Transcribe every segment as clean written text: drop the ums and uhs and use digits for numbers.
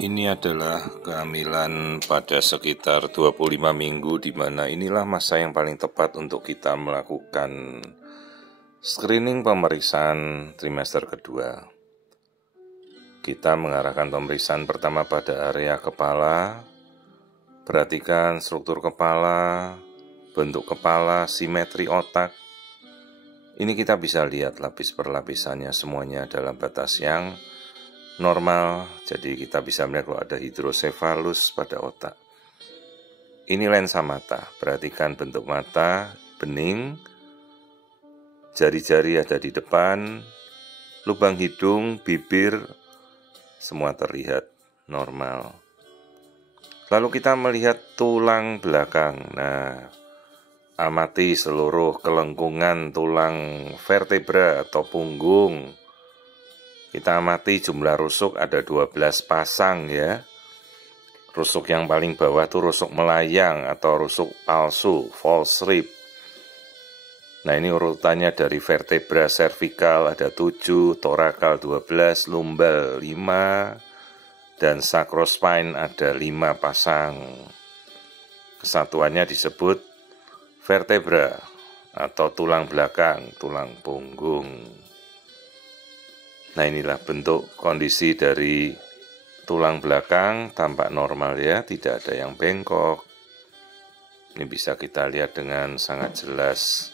Ini adalah kehamilan pada sekitar 25 minggu, di mana inilah masa yang paling tepat untuk kita melakukan screening pemeriksaan trimester kedua. Kita mengarahkan pemeriksaan pertama pada area kepala. Perhatikan struktur kepala, bentuk kepala, simetri otak. Ini kita bisa lihat lapis per lapisannya semuanya dalam batas yang normal, jadi kita bisa melihat kalau ada hidrosefalus pada otak. Ini lensa mata, perhatikan bentuk mata, bening, jari-jari ada di depan, lubang hidung, bibir, semua terlihat normal. Lalu kita melihat tulang belakang. Nah, amati seluruh kelengkungan tulang vertebra atau punggung. Kita amati jumlah rusuk ada 12 pasang ya. Rusuk yang paling bawah itu rusuk melayang atau rusuk palsu, false rib. Nah, ini urutannya dari vertebra cervical ada 7, thoracal 12, lumbal 5, dan sacrospine ada 5 pasang. Kesatuannya disebut vertebra atau tulang belakang, tulang punggung. Nah, inilah bentuk kondisi dari tulang belakang, tampak normal ya, tidak ada yang bengkok. Ini bisa kita lihat dengan sangat jelas.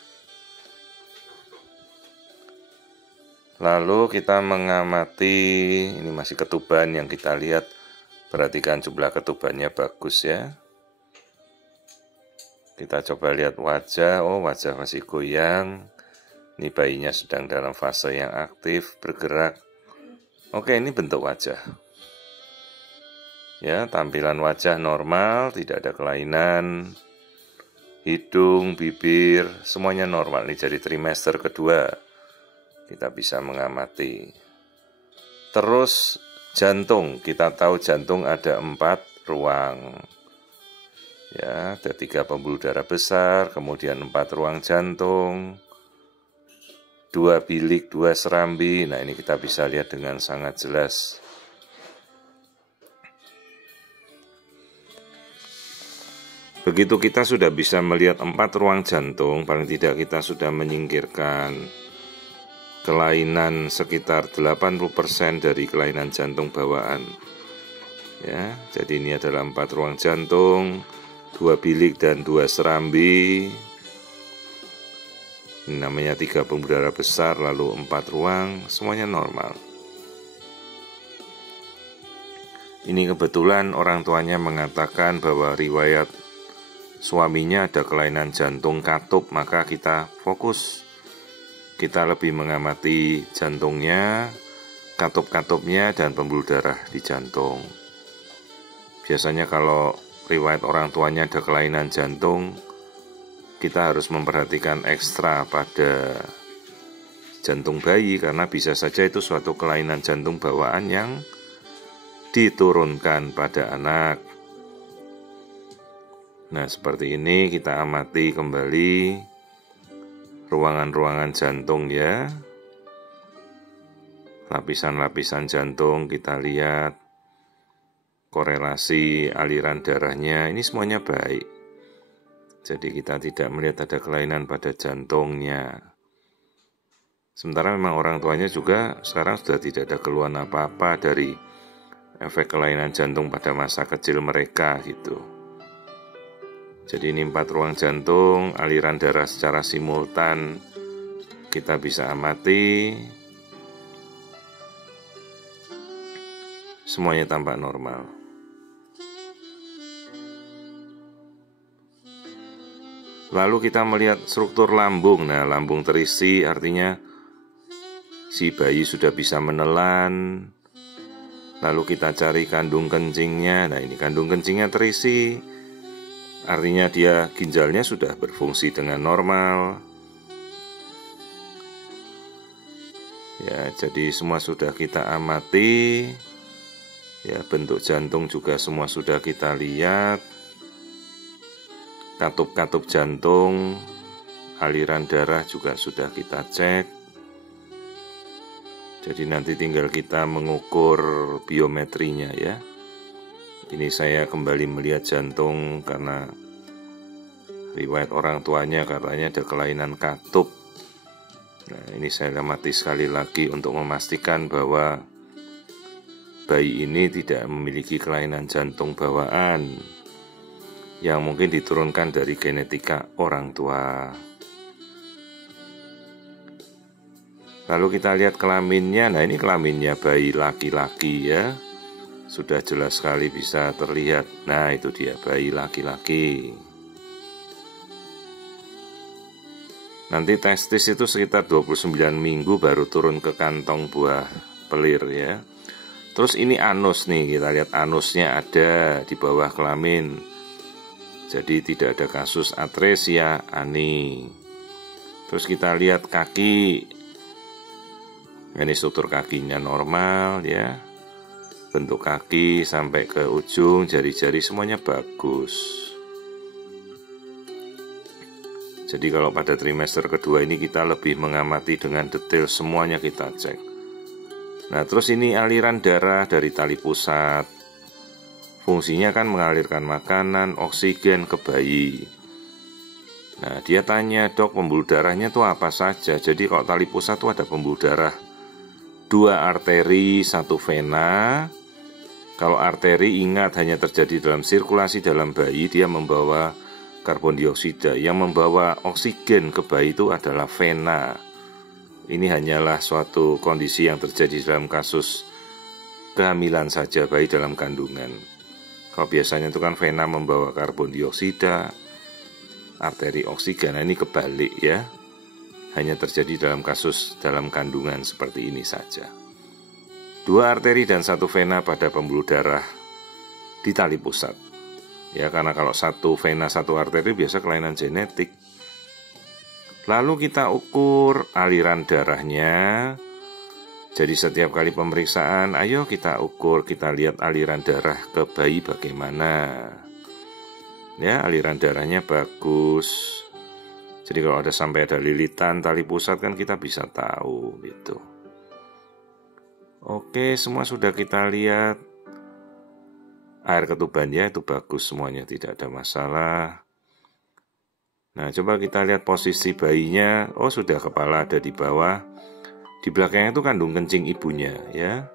Lalu kita mengamati, ini masih ketuban yang kita lihat, perhatikan jumlah ketubannya bagus ya. Kita coba lihat wajah, oh wajah masih goyang. Ini bayinya sedang dalam fase yang aktif, bergerak. Oke, ini bentuk wajah. Ya, tampilan wajah normal, tidak ada kelainan. Hidung, bibir, semuanya normal. Ini jadi trimester kedua. Kita bisa mengamati. Terus jantung, kita tahu jantung ada 4 ruang. Ya, ada 3 pembuluh darah besar, kemudian 4 ruang jantung. 2 bilik, 2 serambi. Nah, ini kita bisa lihat dengan sangat jelas. Begitu kita sudah bisa melihat 4 ruang jantung, paling tidak kita sudah menyingkirkan kelainan sekitar 80% dari kelainan jantung bawaan. Ya, jadi ini adalah 4 ruang jantung, 2 bilik dan 2 serambi. Ini namanya 3 pembuluh darah besar, lalu 4 ruang, semuanya normal. Ini kebetulan orang tuanya mengatakan bahwa riwayat suaminya ada kelainan jantung katup, maka kita fokus. Kita lebih mengamati jantungnya, katup-katupnya, dan pembuluh darah di jantung. Biasanya kalau riwayat orang tuanya ada kelainan jantung, kita harus memperhatikan ekstra pada jantung bayi, karena bisa saja itu suatu kelainan jantung bawaan yang diturunkan pada anak. Nah, seperti ini kita amati kembali ruangan-ruangan jantung ya. Lapisan-lapisan jantung kita lihat, korelasi aliran darahnya, ini semuanya baik. Jadi kita tidak melihat ada kelainan pada jantungnya. Sementara memang orang tuanya juga sekarang sudah tidak ada keluhan apa-apa dari efek kelainan jantung pada masa kecil mereka gitu. Jadi ini 4 ruang jantung, aliran darah secara simultan kita bisa amati. Semuanya tampak normal. Lalu kita melihat struktur lambung. Nah, lambung terisi artinya si bayi sudah bisa menelan. Lalu kita cari kandung kencingnya. Nah, ini kandung kencingnya terisi. Artinya dia ginjalnya sudah berfungsi dengan normal. Ya, jadi semua sudah kita amati. Ya, bentuk jantung juga semua sudah kita lihat. Katup-katup jantung, aliran darah juga sudah kita cek. Jadi nanti tinggal kita mengukur biometrinya ya. Ini saya kembali melihat jantung karena riwayat orang tuanya katanya ada kelainan katup. Nah, ini saya amati sekali lagi untuk memastikan bahwa bayi ini tidak memiliki kelainan jantung bawaan yang mungkin diturunkan dari genetika orang tua. Lalu kita lihat kelaminnya. Nah, ini kelaminnya bayi laki-laki ya. Sudah jelas sekali bisa terlihat. Nah, itu dia bayi laki-laki. Nanti testis itu sekitar 29 minggu baru turun ke kantong buah pelir ya. Terus ini anus nih, kita lihat anusnya ada di bawah kelamin. Jadi tidak ada kasus atresia ani. Terus kita lihat kaki. Ini struktur kakinya normal ya. Bentuk kaki sampai ke ujung jari-jari semuanya bagus. Jadi kalau pada trimester kedua ini kita lebih mengamati dengan detail, semuanya kita cek. Nah, terus ini aliran darah dari tali pusat. Fungsinya kan mengalirkan makanan, oksigen ke bayi. Nah, dia tanya, "Dok, pembuluh darahnya tuh apa saja?" Jadi kalau tali pusat tuh ada pembuluh darah 2 arteri, 1 vena. Kalau arteri ingat hanya terjadi dalam sirkulasi dalam bayi, dia membawa karbon dioksida. Yang membawa oksigen ke bayi itu adalah vena. Ini hanyalah suatu kondisi yang terjadi dalam kasus kehamilan saja, bayi dalam kandungan. Kalau biasanya itu kan vena membawa karbon dioksida, arteri oksigen. Nah, ini kebalik ya. Hanya terjadi dalam kasus dalam kandungan seperti ini saja. 2 arteri dan 1 vena pada pembuluh darah di tali pusat. Ya, karena kalau 1 vena 1 arteri biasa kelainan genetik. Lalu kita ukur aliran darahnya. Jadi setiap kali pemeriksaan, ayo kita ukur, kita lihat aliran darah ke bayi bagaimana. Ya, aliran darahnya bagus. Jadi kalau ada sampai ada lilitan tali pusat kan kita bisa tahu gitu. Oke, semua sudah kita lihat. Air ketubannya itu bagus semuanya, tidak ada masalah. Nah, coba kita lihat posisi bayinya. Oh, sudah kepala ada di bawah. Di belakangnya itu kandung kencing ibunya ya.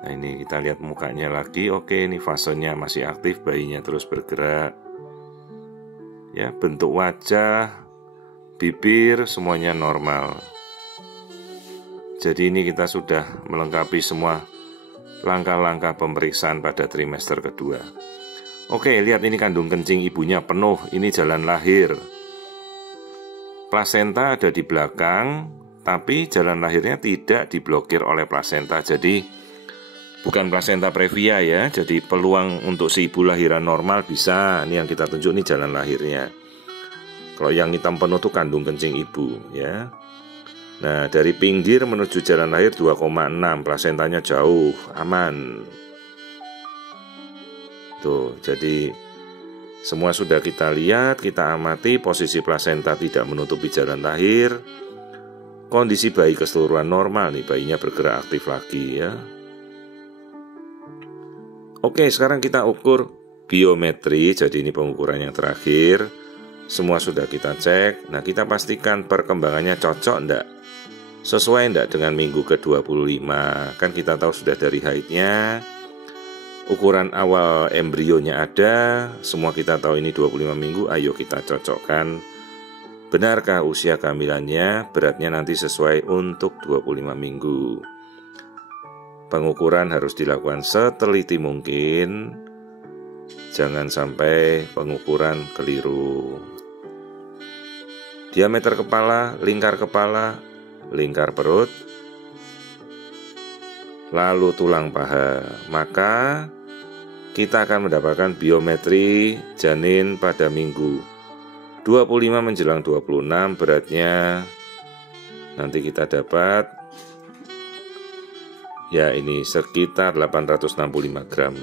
Nah, ini kita lihat mukanya lagi. Oke, ini fasenya masih aktif, bayinya terus bergerak. Ya, bentuk wajah, bibir semuanya normal. Jadi ini kita sudah melengkapi semua langkah-langkah pemeriksaan pada trimester kedua. Oke, lihat ini kandung kencing ibunya penuh, ini jalan lahir. Plasenta ada di belakang, tapi jalan lahirnya tidak diblokir oleh plasenta. Jadi bukan plasenta previa ya. Jadi peluang untuk si ibu lahiran normal bisa. Ini yang kita tunjuk, ini jalan lahirnya. Kalau yang hitam penuh itu kandung kencing ibu ya. Nah, dari pinggir menuju jalan lahir 2,6, plasentanya jauh, aman. Tuh, jadi semua sudah kita lihat, kita amati, posisi plasenta tidak menutupi jalan lahir. Kondisi bayi keseluruhan normal nih, bayinya bergerak aktif lagi ya. Oke, sekarang kita ukur biometri, jadi ini pengukuran yang terakhir. Semua sudah kita cek. Nah, kita pastikan perkembangannya cocok enggak? Sesuai enggak dengan minggu ke-25? Kan kita tahu sudah dari haidnya. Ukuran awal embrionya ada. Semua kita tahu ini 25 minggu. Ayo kita cocokkan. Benarkah usia kehamilannya? Beratnya nanti sesuai untuk 25 minggu. Pengukuran harus dilakukan seteliti mungkin. Jangan sampai pengukuran keliru. Diameter kepala, lingkar perut, lalu tulang paha. Maka kita akan mendapatkan biometri janin pada minggu 25 menjelang 26. Beratnya nanti kita dapat ya ini sekitar 865 gram.